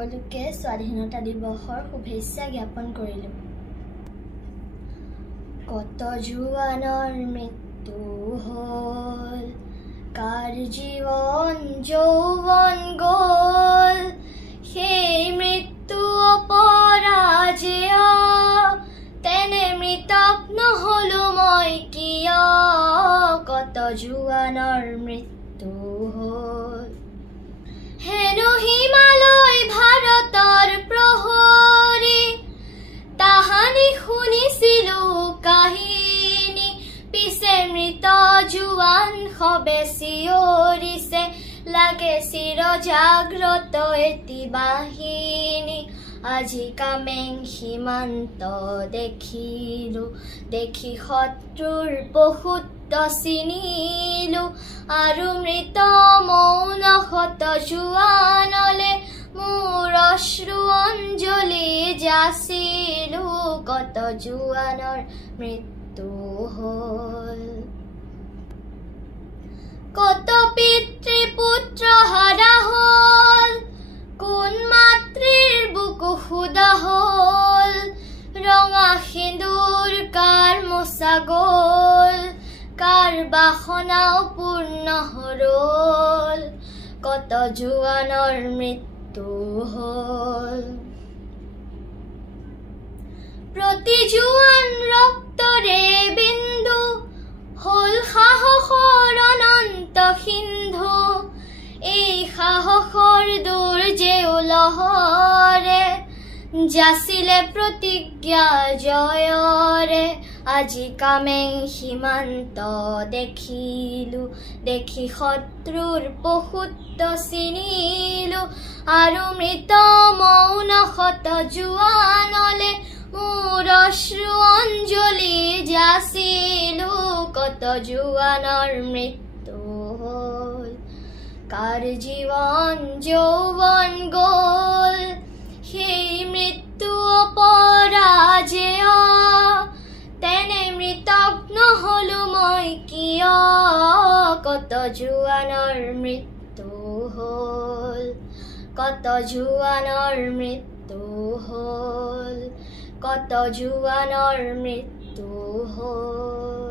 সকলোকে স্বাধীনতা দিৱসৰ শুভেচ্ছা জ্ঞাপন কৰিলোঁ। কত জোৱানৰ মৃত্যু হ'ল, কাৰ জীৱন যৌৱন গ'ল, সেই মৃত্যু অপৰাজেয়, তেনে মৃতক নহলো মই কিয়, কত জোৱানৰ মৃত্যু হ'ল। হেনো হিমালয় ভাৰতৰ প্ৰহৰী, তাহানি শুনিছিলো কাহিনী, পিছে মৃত জোৱান সবে চিঞৰিছে, লাগে চিৰ জাগ্ৰত এটি বাহিনী। আজি কামেং সীমান্ত দেখিলো, দেখি শত্ৰুৰ বহুত চিনিলো, আৰু মৃত মৌন শত জোৱানলে মোৰ অশ্ৰু অঞ্জলি যাচিলো, কত জোৱানৰ মৃত্যু হ'ল। কত পিতৃ পুত্ৰ হাৰা হ'ল, কোন মাতৃৰ বুকু সুদা হ'ল, ৰঙা সিন্দুৰ কাৰ মোচা গ'ল, কাৰ বাসনাও পূৰ্ণ হ'ল, কত জোৱানৰ মৃত্যু হ'ল। প্ৰতি জোৱান ৰক্তৰে বিন্দু, হ'ল সাহসৰ অনন্ত সিন্ধু, এই সাহসৰ দুৰ্জেও লহৰে, যাচিলে প্ৰতিজ্ঞা জয়ৰে। আজি কামেং সীমান্ত দেখিলো, দেখি শত্ৰুৰ বহুত চিনিলো, আৰু মৃত মৌন শত জোৱানলে মোৰ অশ্ৰু অঞ্জলি যাচিলো, কত জোৱানৰ মৃত্যু হ'ল, কাৰ জীৱন যৌৱন গ'ল, সেই মৃত্যু অপৰাজেয়, তেনে মৃতক নহলো মই কিয়, কত জোৱানৰ মৃত্যু হ'ল, কত জোৱানৰ মৃত্যু হ'ল, কত জোৱানৰ মৃত্যু হ'ল।